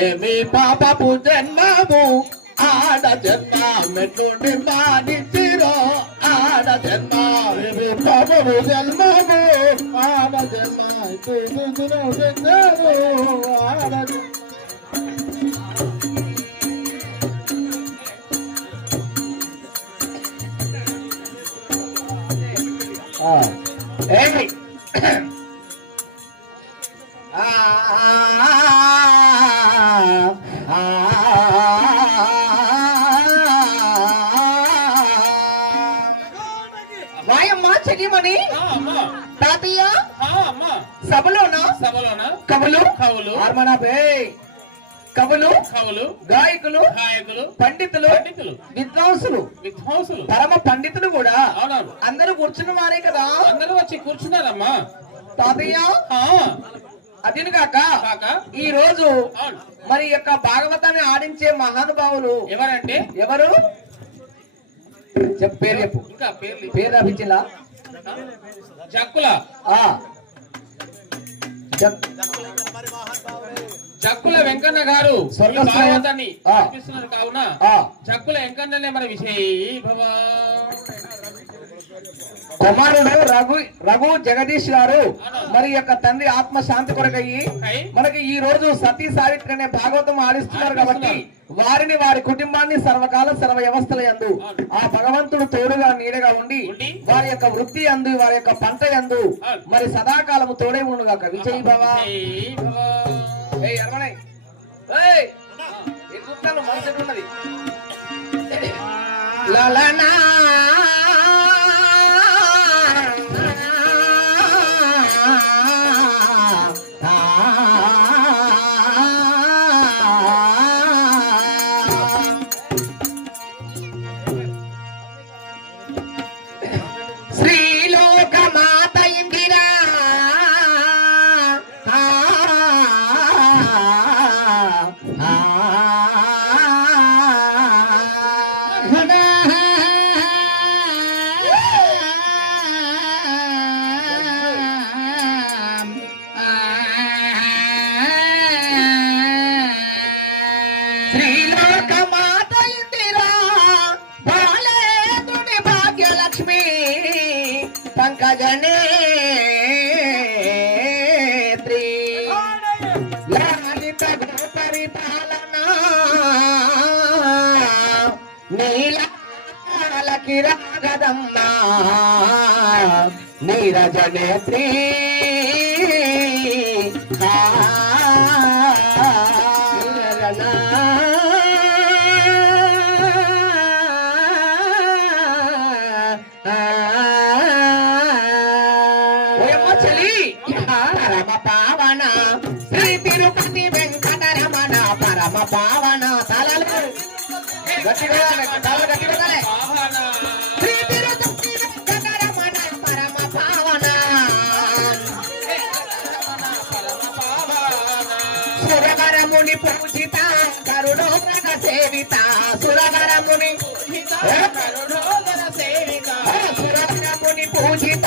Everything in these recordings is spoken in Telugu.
ఏమి పాపపు జన్మము? ఆడ జన్మ మెట్టు మానిచ్చిరో ఆడ జన్మ ఏమి పాపపు జన్మము? ఆడ జన్మ చూసుకును ఆడ జన్మ. ఏమి? అమ్మా. సభలోన? సభలోన? కవులు? కవులు. హార్మోనాపే కవులు? కవులు. గాయకులు? గాయకులు. పండితులు? పండితులు. విద్వాంసులు? విద్వాంసులు. పరమ పండితులు కూడా? అవునవును. అందరూ కూర్చున్న వారే కదా? అందరూ వచ్చి కూర్చున్నారమ్మా. తాతయ్య? అదిని కాక ఈ రోజు మరి యొక్క భాగవతాన్ని ఆడించే మహానుభావులు ఎవరంటే? ఎవరు? చెప్పు పేరు చెప్పు పేర్లు. పేరు రపించిలా? జక్కుల. జక్కుల వెంకన్న గారు భాగవతాన్ని కావున ఆ. జక్కుల వెంకన్ననే మన విజయ్ భవ. కుమారుడు రఘు రఘు జగదీష్ గారు మరి యొక్క తండ్రి ఆత్మ శాంతి కొరకయ్యి మనకి ఈ రోజు సతీ సావిత్రి అనే భాగవతం ఆడిస్తున్నారు కాబట్టి వారిని వారి కుటుంబాన్ని సర్వకాల సర్వ వ్యవస్థల యందు ఆ భగవంతుడు తోడుగా నీడగా ఉండి వారి యొక్క వృత్తి అందు వారి యొక్క పంట యందు మరి సదాకాలము తోడే ఉండుగాక. విజయ్ భవ మనసు ఉన్నది. లలనా. నీరజ నేత్రి పరమ పావన. శ్రీ తిరుపతి వెంకటరమణ. పరమ పావన. తలలు. గట్టిగా గట్టిగా సేవిత సేవిక సురవరముని పూజిత.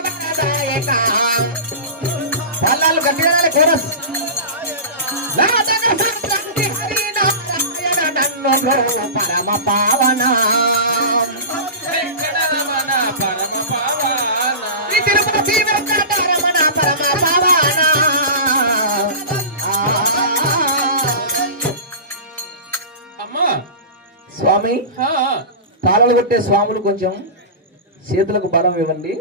పరమ పావన స్వామి తాళాలు కొట్టే స్వాములు కొంచెం చేతులకు బలం ఇవ్వండి.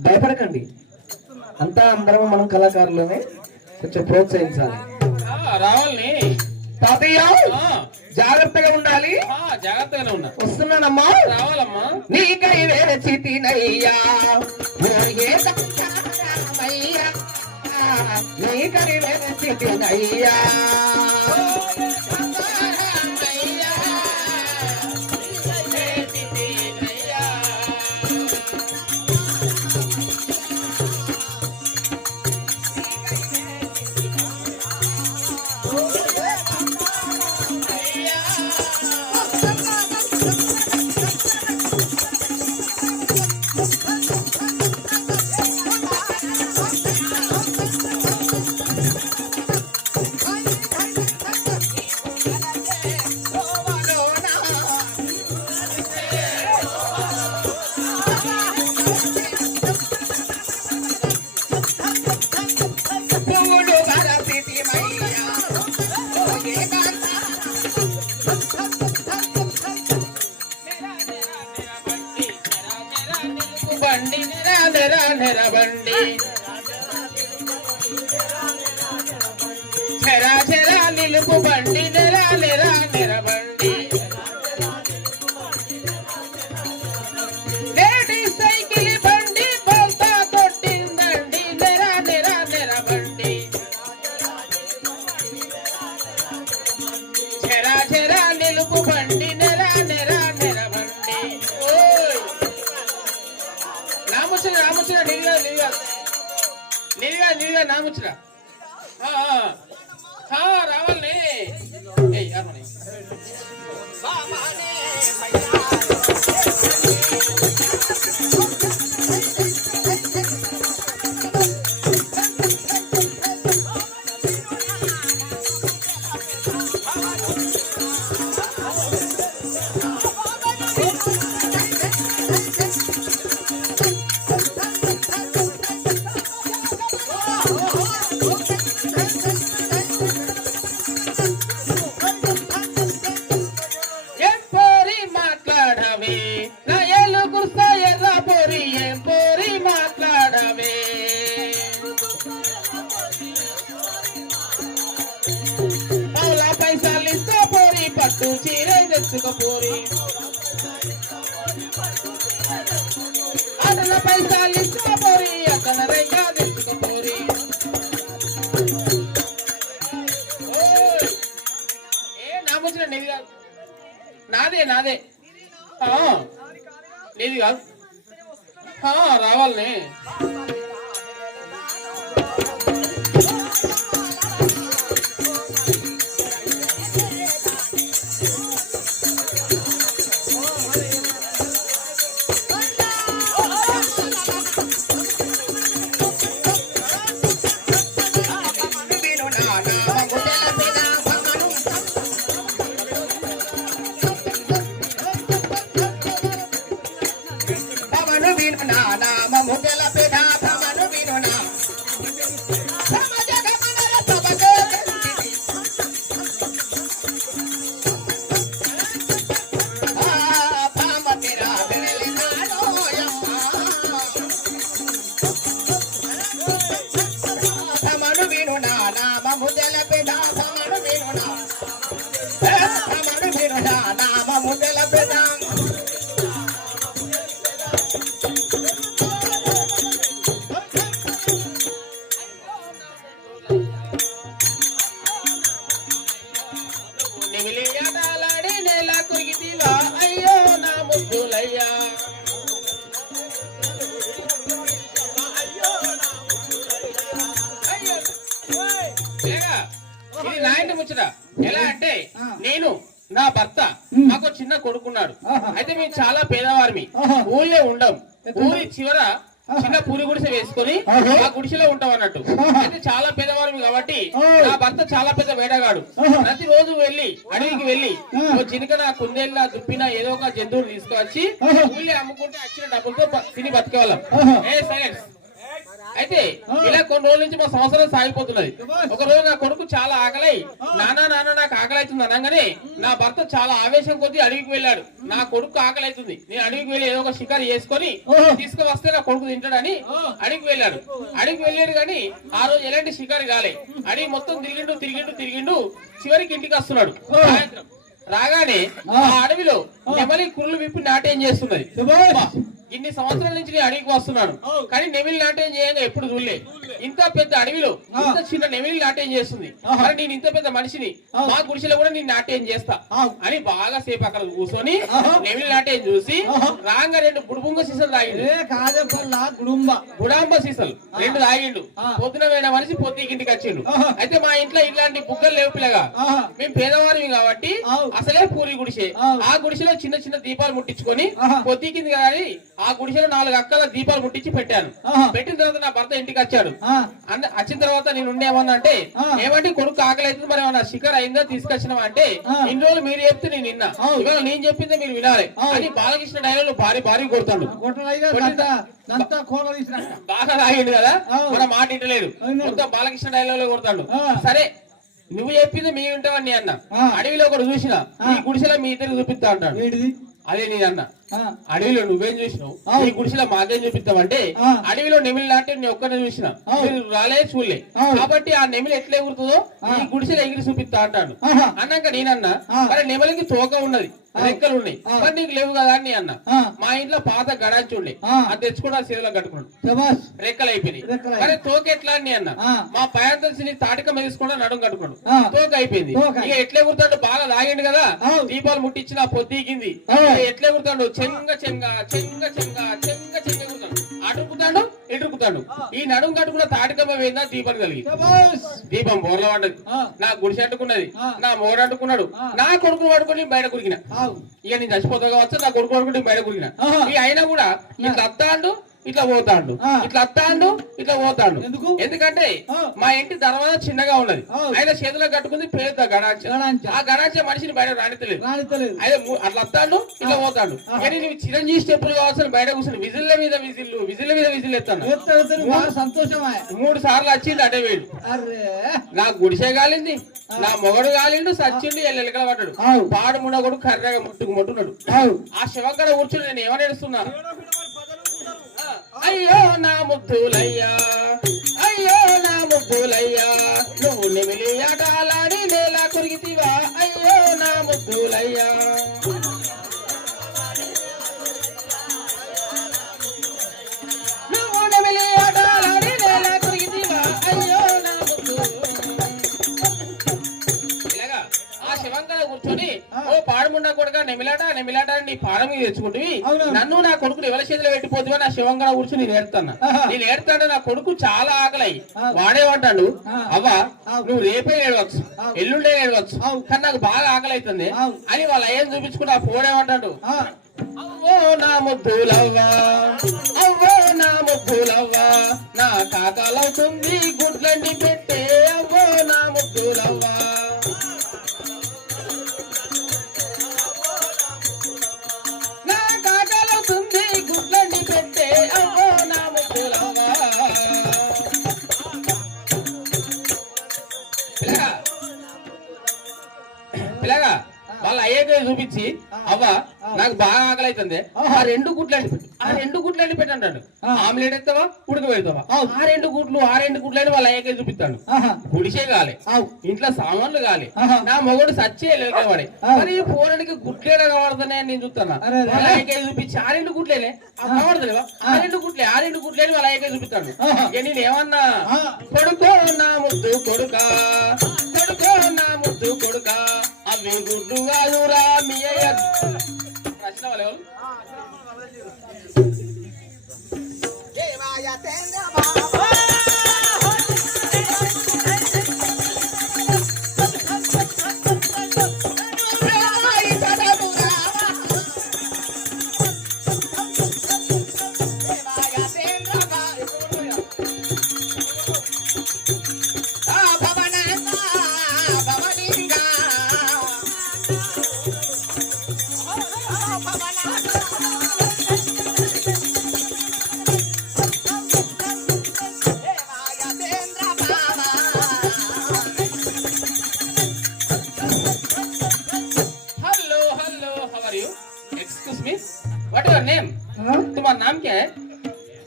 భయపడకండి. అంతా అందరం మనం కళాకారులమే. కొంచెం ప్రోత్సహించాలి. రావాలని. తాతయ్య జాగ్రత్తగా ఉండాలి. జాగ్రత్తగానే ఉన్నా. వస్తున్నానమ్మా. రావాలమ్మా. నీకై వేరే చితినయ్యా నీకై వేరే చితినయ్యా నాదే నాదే. నీది కాదు. రావాలని. Yeah. తీర్చని ముచ్చట ఎలా అంటే నేను నా భర్త మాకు చిన్న కొడుకున్నాడు. అయితే మేము చాలా పేదవారిమి. ఊళ్ళో ఉండం. ఊరి చివర చిన్న పూరి గుడిసె వేసుకొని ఆ గుడిసెలో ఉంటాం అన్నట్టు. అయితే చాలా పేదవారు కాబట్టి నా భర్త చాలా పెద్ద వేడగాడు ప్రతి రోజు వెళ్ళి అడవికి వెళ్ళి ఓ జినకన కుందేళ్ళ దుప్పిన ఏదో ఒక జంతువులు తీసుకువచ్చి ఊళ్ళో అమ్ముకుంటే వచ్చిన డబ్బులతో తిని బతికేవాళ్ళం. ఏ అయితే ఇలా కొన్ని రోజుల నుంచి మా సంవత్సరం సాగిపోతున్నది ఒక రోజు నా కొడుకు చాలా ఆకలై నానా నాన్న నాకు ఆకలి అవుతుంది అనగానే నా భర్త చాలా ఆవేశం కొద్దీ అడవికి వెళ్ళాడు. నా కొడుకు ఆకలి అవుతుంది నేను అడవికి వెళ్ళి ఏదో ఒక షికారు చేసుకొని తీసుకువస్తే నా కొడుకు తింటాడని అడవికి వెళ్ళాడు. అడవికి వెళ్ళాడు కానీ ఆ రోజు ఎలాంటి షికారు కాలే. అడవి మొత్తం తిరిగిండు తిరిగిండు తిరిగిండు చివరికి ఇంటికి వస్తున్నాడు. సాయంత్రం. రాగానే ఆ అడవిలో నెమలి కుర్లు విప్పి నాట్యం చేస్తున్నది ఇన్ని సంవత్సరాల నుంచి నేను అడవికి వస్తున్నాను. కానీ నెమిలి నాట్యం చేయంగా ఎప్పుడు చూడలే ఇంత పెద్ద అడవిలో ఇంత చిన్న నెమిలి నాట్యం చేస్తుంది. మరి నేను ఇంత పెద్ద మనిషిని మా గుడిసెలో కూడా నేను నాట్యం చేస్తా అని బాగా సేపు అక్కడ కూర్చొని నెమిలి నాట్యం చూసి రాగా రెండు బుడుబుంగ సీసలు తాగిండు. గుడుంబ. గుడాంబ సీసలు రెండు తాగిండు. పొద్దున వేడ మనిషి పొద్దుకి ఇంటికి వచ్చిండు. అయితే మా ఇంట్లో ఇలాంటి బుగ్గలు లేవు పిల్లగా. మేము పేదవారివి కాబట్టి. అసలే పూరి గుడిసే. ఆ. గుడిసెలో చిన్న చిన్న దీపాలు ముట్టించుకొని. పొద్దుకింది కానీ ఆ గుడిసెలో నాలుగు అక్కల దీపాలు ముట్టించి పెట్టాను. పెట్టిన తర్వాత నా భర్త ఇంటికి వచ్చాడు. వచ్చిన తర్వాత నేను ఉండేమన్నా అంటే. ఏమంటే కొడుకు ఆకలి అవుతుంది మరి ఏమన్నా షికర్ అయిందా తీసుకొచ్చినావా అంటే. ఇన్ని రోజులు మీరు చెప్తే నేను అవు. ఇవాళ నేను చెప్పిందే మీరు వినాలి. అని బాలకృష్ణ డైలాగ్ భారీ భారీ కొడతాడు బాగా తాగిండు కదా. మన మాట అవును. మొత్తం బాలకృష్ణ డైలాగ్లో కొడతాడు. సరే నువ్వు చెప్పింది మీ ఉంటావని అన్న. అడవిలో ఒకటి చూసిన. ఈ గుడిసెలో మీ ఇద్దరు చూపిస్తా అంటాడు అదే నేను అన్న అడవిలో నువ్వేం చూసినావు. ఈ గుడిసెలో మాకేం చూపిస్తావంటే ఆ. అడవిలో నెమిలి నాటి నేను ఒక్కనే చూసిన రాలే చూడలే. కాబట్టి ఆ నెమిలి ఎట్లా ఎగురుతుందో. ఈ గుడిసెలో ఎగిరి చూపిస్తా అంటాడు. అన్నాక నేనన్నా. మరి నెమలికి తోక ఉన్నది. రెక్కలు ఉన్నాయి. మరి నీకు లేవు కదా అని అన్న ఆ. మా ఇంట్లో పాత గడాచి ఉండే ఆ. అది తెచ్చుకుంటా చేతిలో కట్టుకున్నాడు రెక్కలు అయిపోయినాయి కానీ తోక ఎట్లా అని అన్న ఆ. మా పయాంతల్సిని తాటిక మెదుసుకుంటా నడుం కట్టుకోండు ఆ. తోక అయిపోయింది. ఇక ఎట్లే కుడతాడు బాగా లాగిండు కదా. దీపాలు ముట్టించిన ఆ. ఇక ఎట్లే కుడతాడు చెంగ చెంగ చెంగ చెంగ చెంగ చెంగ కుడతాడు అడుగుతాడు ఇడుకుతాడు ఈ నడుం కట్టుకున్న తాటికమ్మ వేయిందా దీపం కలిగి దీపం బోర్ల పడ్డది. నా గుడిసె అట్టుకున్నది ఆ. నా మోడ అట్టుకున్నాడు ఆ. నా కొడుకును పడుకొని బయట కురికిన ఇక నేను చచ్చిపోతా కావచ్చు నా కొడుకు పడుకుంటే బయట కురికిన. ఇక అయినా కూడా ఇట్లా అత్తాండు ఇట్లా పోతాండు. ఇట్లా అత్తాండు ఇట్లా పోతాండు. ఎందుకు? ఎందుకంటే. మా ఇంటి దర్వాజా చిన్నగా ఉన్నది. ఆయన చేతిలో కట్టుకుంది పేద. ఆ గడాంచ మనిషిని బయట ఆయన ము- అట్లా వస్తాడు ఇట్లా పోతాడు. కానీ నువ్వు చిరంజీవి స్టెప్పులు కావాల్సిన బయట కూర్చొని విజిల్ల మీద విజిల్లు విజిల్ల మీద విజిల్ ఎత్తాను. సంతోషమా? మూడు సార్లు వచ్చింది అటే వేడు అరే. నా గుడిసె కాలింది నా మొగడు కాలిండు సచ్చిండు ఎల్లెలకల పడ్డాడు. పాడు మునగడు కర్రగా ముట్టుకు ముట్టున్నాడు. ఆ శివగడ కూర్చుని నేను ఏమని ఏడుస్తున్నా? అయ్యో నా ముద్దులయ్యా అయ్యో నా ముద్దులయ్యా నువ్వు నిమిలి ఆటలాడి నేల కురిగితివా? అయ్యో నా ముద్దులయ్యా. నెమిలాట నెమిలాట నీ తెచ్చుకుంటువి అవును. నన్ను నా కొడుకుని ఎవరి చేతిలో పెట్టిపోతువా నా శివంకర కూర్చొని నేను ఏడుతున్నా. నేను ఏడుతాడు నా కొడుకు చాలా ఆకలి ఆ. వాడేమంటాడు. అవ్వ. నువ్వు రేపే ఏడవచ్చు. ఎల్లుండే ఏడవచ్చు. కానీ నాకు బాగా ఆకలి అవుతుంది. అని వాళ్ళ అయ్యని చూపించుకుంటే ఆ పోడేమంటాడు అవ్వో నా ముద్దులవ్వా అవ్వో నా ముద్దులవ్వా నా కాకాలవుతుంది గుడ్లండి పెట్టే అవ్వో నా ముద్దులవ్వా చూపించి అవ్వ నాకు బాగా ఆకలి అవుతుంది ఆ రెండు గుడ్లు అండి పెట్టు. ఆ రెండు గుడ్లు అండి పెట్టు అంటాడు. ఆమ్లెట్ ఎత్తావా? ఉడక పెడతావా ఆ రెండు గుడ్లు ఆ రెండు గుడ్లు అని వాళ్ళ అయ్యకే చూపిస్తాడు. గుడిసే కాలే. ఇంట్లో సామాన్లు కాలే. నా మొగడు సచ్చే వాడే. మరి పోరానికి గుడ్లేడ కావడుతున్నాయని నేను చూస్తున్నా అరే, అరే. వాళ్ళ అయ్యకే చూపించి ఆ రెండు గుడ్లేనే ఆ కావడతలేవా ఆ. రెండు గుడ్లే ఆ రెండు గుడ్లే అని వాళ్ళ అయ్యకే చూపిస్తాడు. నేను ఏమన్నా. కొడుకో నా ముద్దు కొడుక? కొడుకో నా ముద్దు కొడుక? అవి గుడ్డు కాదురా మీ అయ్య. వచ్చినావా లేవు ఏ మాయా बहन तुम्हारा नाम क्या है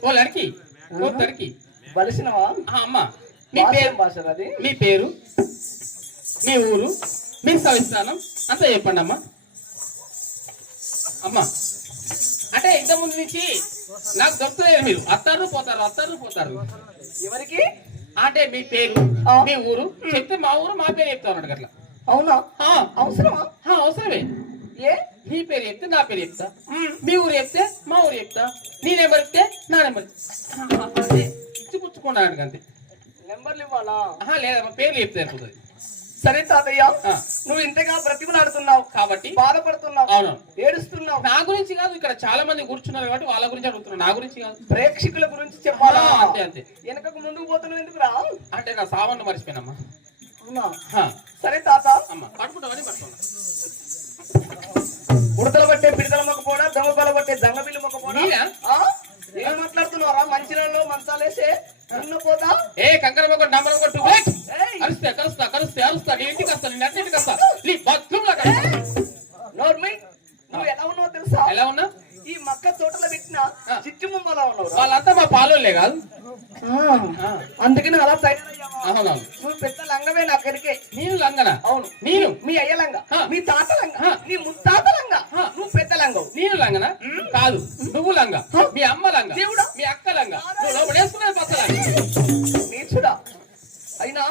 वो लड़की वो लड़की మీ పేరు? అది? మీ పేరు? మీ ఊరు? మీ సవిస్థానం అంతా చెప్పండి అమ్మా. అమ్మా. అంటే ఇంతకుముందు నుంచి నాకు దొరుకుతలేదు మీరు. అత్తారు పోతారు అత్తారు పోతారు. ఎవరికి? అంటే మీ పేరు మీ ఊరు? చెప్తే మా ఊరు మా పేరు చెప్తారు అట్లా. అవునా? అవసరమా? అవసరమే. ఏ? మీ పేరు చెప్తే నా పేరు చెప్తా. మీ ఊరు చెప్తే మా ఊరు చెప్తా. నీ నెంబర్ చెప్తే నా నెంబర్ ఇచ్చి పుచ్చుకున్నాడు అంతే. నెంబర్లు ఇవ్వాలా? లేదమ్మా పేర్లు చెప్తే సరిపోతుంది. సరే తాతయ్య. నువ్వు ఇంతగా బ్రతిమలాడుతున్నావు కాబట్టి బాధపడుతున్నావు. అవును. ఏడుస్తున్నావు. నా గురించి కాదు ఇక్కడ చాలా మంది కూర్చున్నారు కాబట్టి వాళ్ళ గురించి అడుగుతున్నారు నా గురించి కాదు. ప్రేక్షకుల గురించి చెప్పాలా? అంతే, అంతే. వెనకకు ముందుకు పోతున్నావు ఎందుకు రా? అంటే నా సామాన్లు మర్చిపోయినమ్మా. సరే తాత. అమ్మ పట్టుకుంటామని పట్టుకున్నా ఉడతలు పట్టే పిడతల మొక్కపోడా దొంగలు పట్టే జంగబిల్లు మొక్కపోడా నీరా? ఆ? ఏం మాట్లాడుతున్నారా మంచిరాల్లో మంచాలేసే ఉన్న పోతా ఏ కంకర మొక్క నంబర్ కొట్టు. ఏయ్! అరుస్తా కరుస్తా కరుస్తా అరుస్తా. నీ ఇంటికి వస్తా నీ ఇంటికి వస్తా. నీ బాత్రూమ్ లాగా నోర్మి నువ్వు ఎలా ఉన్నావు తెలుసా? ఎలా ఉన్నా? ఈ మక్క తోటలో పెట్టిన చిట్టి ముమ్మలా ఉన్నావు వాళ్ళంతా మా పాలోళ్ళే కాదు. అందుకని అలా అవునవును నువ్వు పెద్ద లంగవే నా కరికే నేను లంగన? అవును. నేను? మీ అయ్య లంగ. మీ తాత లంగ. నీ ముత్తాత కాదు. నువ్వు లంగ మీ అమ్మ లంగ. మీ అక్క లంగ. నువ్వు అయినా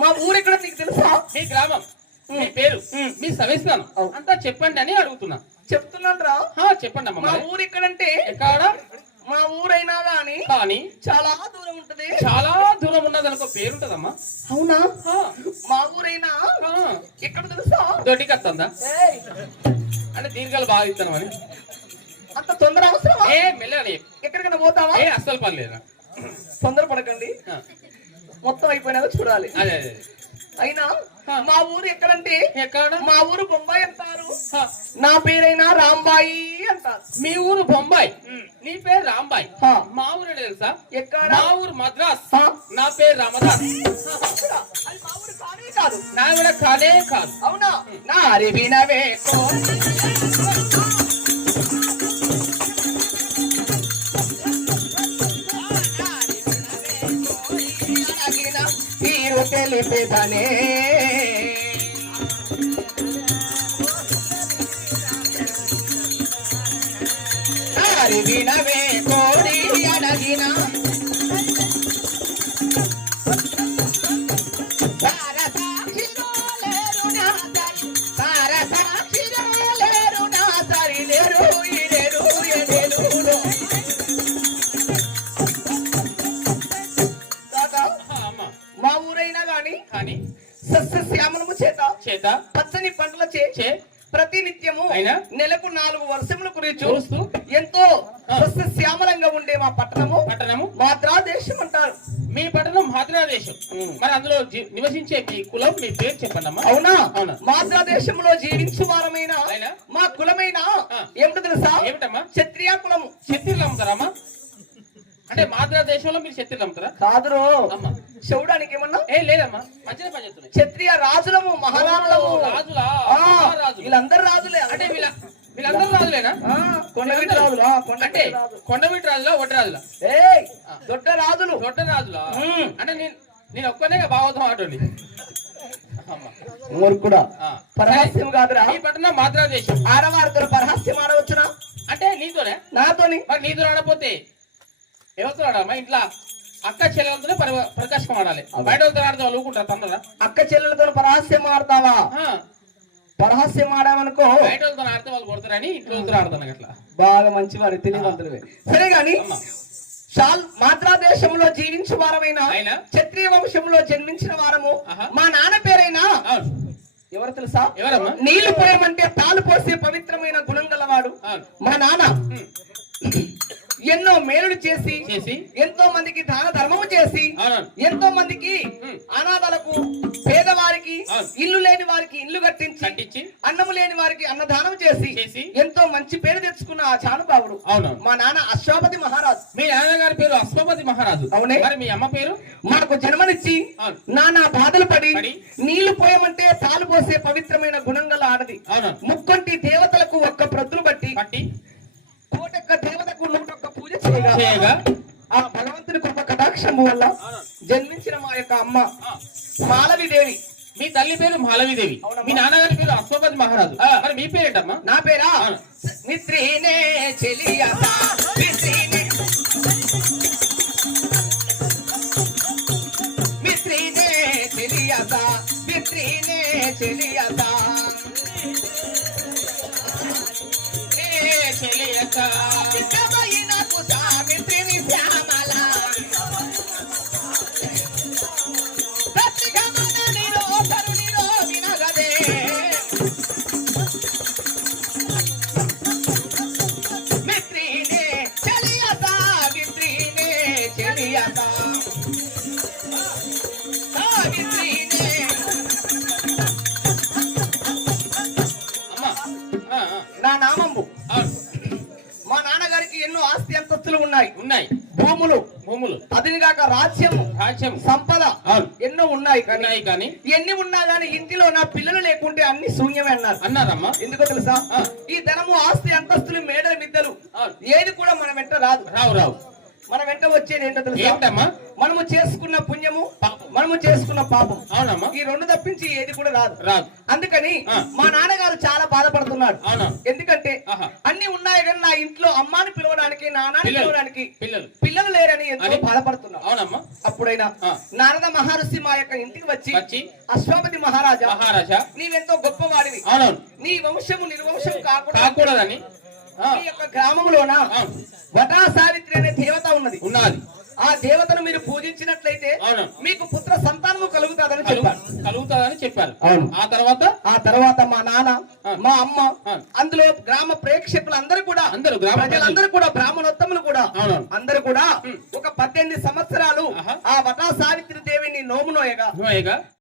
మా ఊరు ఎక్కడ నీకు తెలుసా? మీ గ్రామం మీ పేరు మీ సవిస్తాను అంతా చెప్పండి అని అడుగుతున్నా. చెప్తున్నాను రా చెప్పండి అమ్మ మా. ఊరు ఎక్కడంటే ఎక్కడ? మా ఊరైనా గాని కానీ చాలా దూరం ఉంటది. చాలా దూరం ఉన్నది అనుకో పేరుంటదమ్మా. అవునా? మా ఊరైనా. ఎక్కడ తెలుసా? దొడ్డికి వస్తుందా అంటే దీర్ఘాలు బాగా ఇస్తాను అని ఏ అస్సలు పర్లేదు. తొందర పడకండి ఆ, మొత్తం అయిపోయినాక చూడాలి. అయినా. మా ఊరు ఎక్కడంటే ఎక్కడ? మా ఊరు బొంబాయి అంటారు. నా పేరైనా రాంబాయి అంటారు. మీ ఊరు బొంబాయి? నీ పేరు రాంబాయ్. మా ఊరు తెలుసా ఎక్కడ? మా ఊరు మద్రాస్. నా పేరు రామదాస్. అది మా ఊరు కానే కాదు. నా కూడా కాదే కాదు. అవునా? నా అరివినవే ಪಿತನೇ అమ్ముతారా కాదురో. ఏమన్నా ఏ లేదమ్మా. మంచిగా పని చేస్తున్నాయి. క్షత్రియ రాజులము రాజులా? రాజు వీళ్ళందరూ రాజులే. అంటే వీళ్ళ వీళ్ళందరూ రాజులేనా? కొండవీటి రాజులు అంటే కొండవీటి రాజు కొండవీటి రాజులా వడ్డి రాజులా? ఏయ్ దొడ్డ రాజులు. దొడ్డ రాజులా. అంటే నేను నేను ఒక్కనే బాగోతాం ఆటోని. అమ్మా. మూర్ఖుడా. ఆ. పరహాస్యం కాదురా. ఈ పట్టణం మాద్రా దేశం ఆడవారితో పరహాస్యం ఆడవచ్చునా? అంటే నీతోనే? నాతోని. మరి నీతో ఆడపోతే? ఎవరితో ఆడమ్మా ఇంట్లో? అక్క చెల్లెలతోనే పరి ప్రకాశం ఆడాలి. బయట ఆడితే వాళ్ళు ఊరుకుంటారు తొందరగా అక్క చెల్లెలతో పరహాస్యం ఆడతావా? పరహాస్యం ఆడామనుకో. బయట ఆడితే వాళ్ళు కొడతారని ఇంట్లో ఆడతాను అట్లా. బాగా మంచివారు తెలియవంతులవే సరే గాని. చాల్ మాత్రా దేశంలో జీవించు వారమైన? క్షత్రియ వంశంలో జన్మించిన వారము. మా నాన్న పేరైనా? ఎవరు తెలుసా? ఎవరమ్మా? నీళ్ళు పోయమంటే పాలు పోసే పవిత్రమైన గుణం గలవాడు మా నాన్న. ఎన్నో మేలులు చేసి ఎంతో మందికి దాన ధర్మము చేసి ఎంతో మందికి. అనాథలకు పేదవారికి అవును. ఇల్లు లేని వారికి ఇల్లు కట్టించి అన్నము లేని వారికి అన్నదానం చేసి ఎంతో మంచి పేరు తెచ్చుకున్న ఆ చానుబావుడు అవునవును మా నాన్న అశ్వాపతి మహారాజ్ మీ నాన్నగారి పేరు అశ్వపతి మహారాజు అవునే. మరి మీ అమ్మ పేరు మనకు జన్మనిచ్చి అవును. నానా బాధలు పడి. నీళ్ళు పోయమంటే పాలు పోసే పవిత్రమైన గుణం గల ఆడది ముక్కంటి దేవతలకు ఒక్క ప్రొద్దులు బట్టి చేయగా ఆ భగవంతుని కృప కటాక్షము వల్ల జన్మించిన మా యొక్క అమ్మ మాలవిదేవి మీ తల్లి పేరు మాలవీదేవి. మీ నాన్నగారి పేరు అశ్వపతి మహారాజు. మరి మీ పేరేంటమ్మా? నా పేరా. మిత్రినే మిత్రినే ఏ. acusar, me primiciar, రాజ్యము రాజ్యం సంపద. ఎన్నో ఉన్నాయి కానీ కానీ ఎన్ని ఉన్నా గానీ ఇంటిలో నా పిల్లలు లేకుంటే అన్ని శూన్యమే అన్నారు. అన్నారమ్మా. ఎందుకో తెలుసా. ఈ ధనము ఆస్తి అంతస్తులు మేడల మిద్దలు. ఏది కూడా మన వెంట రాదు. రావు రావు. మన వెంట వచ్చేది ఏంటో తెలుసా? మనము చేసుకున్న పుణ్యము పాపం. మనము చేసుకున్న పాపం. అవునమ్మా. ఈ రెండు తప్పించి ఏది కూడా రాదు. రాదు. అందుకని. మా నాన్నగారు చాలా బాధపడుతున్నాడు. అవునా? ఎందుకంటే కానీ నా ఇంట్లో అమ్మాని పిలవడానికి నాన్నని. పిలవడానికి పిల్లలు. లేరని ఎంతో అని? బాధపడుతున్నాడు అవునమ్మా. అప్పుడైనా. నారద మహర్షి మా యొక్క ఇంటికి వచ్చి అశ్వపతి మహారాజా మహారాజా. నీవెంతో గొప్పవాడివి. అవునవును. నీ వంశము నిర్వంశం కాకుండా కాకూడదని మీ యొక్క గ్రామంలోన. వటా సావిత్రి అనే దేవత ఉన్నది. ఉన్నది. ఆ దేవతను మీరు పూజించినట్లయితే. మీకు పుత్ర సంతానము కలుగుతాదని కలుగు- చెప్పారు కలుగుతుందని చెప్పారు అవును. ఆ తర్వాత ఆ తర్వాత మా నాన్న. మా అమ్మ. అందులో గ్రామ ప్రేక్షకులందరూ కూడా అందరూ ప్రజలందరూ కూడా బ్రాహ్మణోత్తములు కూడా. అందరూ కూడా. ఒక పద్దెనిమిది సంవత్సరాలు. ఆ వటా సావిత్రి దేవిని నోము నోయగా నువ్వేగా